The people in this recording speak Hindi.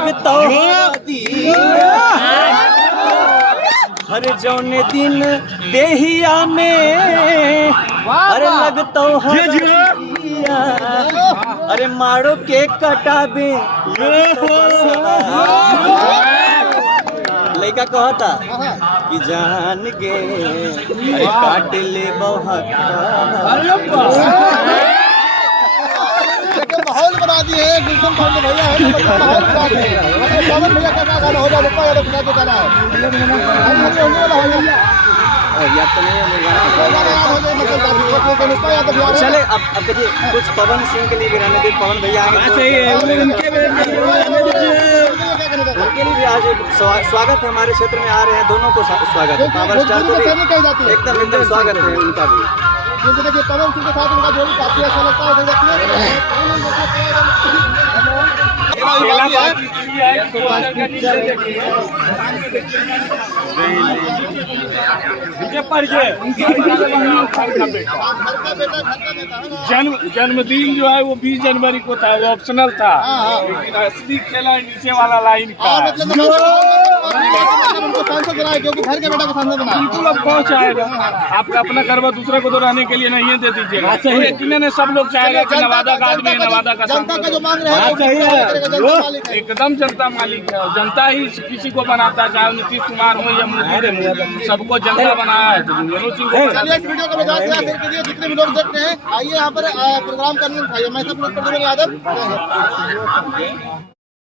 लगता हरे जौने दिन देहिया में अरे लगता अरे मारो के कटाबे लड़का कहता कि जान गे अरे काट ले माहौल बना दिए गुलशन खान भैया है माहौल बना दिए पवन भैया का गाना हो जाए रुपया तो फिर गाना है याद तो नहीं है चले अब देखिए कुछ पवन सिंह के लिए भी रहने दे पवन भैया उनके लिए भी आज स्वागत है हमारे क्षेत्र में आ रहे हैं दोनों को स्वागत है पावर स्टार को एकदम स्वागत है उनका भी क्योंकि देखिए पवन सिंह के साथ उनका जोड़ी काफी अच्छा लगता है जन्मदिन जो है वो 20 जनवरी को था, वो ऑप्शनल था, लेकिन असली खेला नीचे वाला लाइन का। उनको सांसद बनाए क्योंकि घर के बेटा को सांसद बनाए बिल्कुल अब पहुँच आएगा। आपका अपना करवा दूसरे को तो रहने के लिए नहीं दे दीजिएगा। लेकिन सब लोग चाहेगा कि नवादा का आदमी नवादा का जनता का जो मांग रहे हैं एकदम जनता मालिक है। जनता ही किसी को बनाता है, चाहे नीतीश कुमार हो या मोदी हो, सबको जनता बनाया है। चलिए इस वीडियो को शेयर कीजिए, जितने भी लोग देख रहे हैं आइए यहाँ पर प्रोग्राम करने। मैं सब लोग यादव।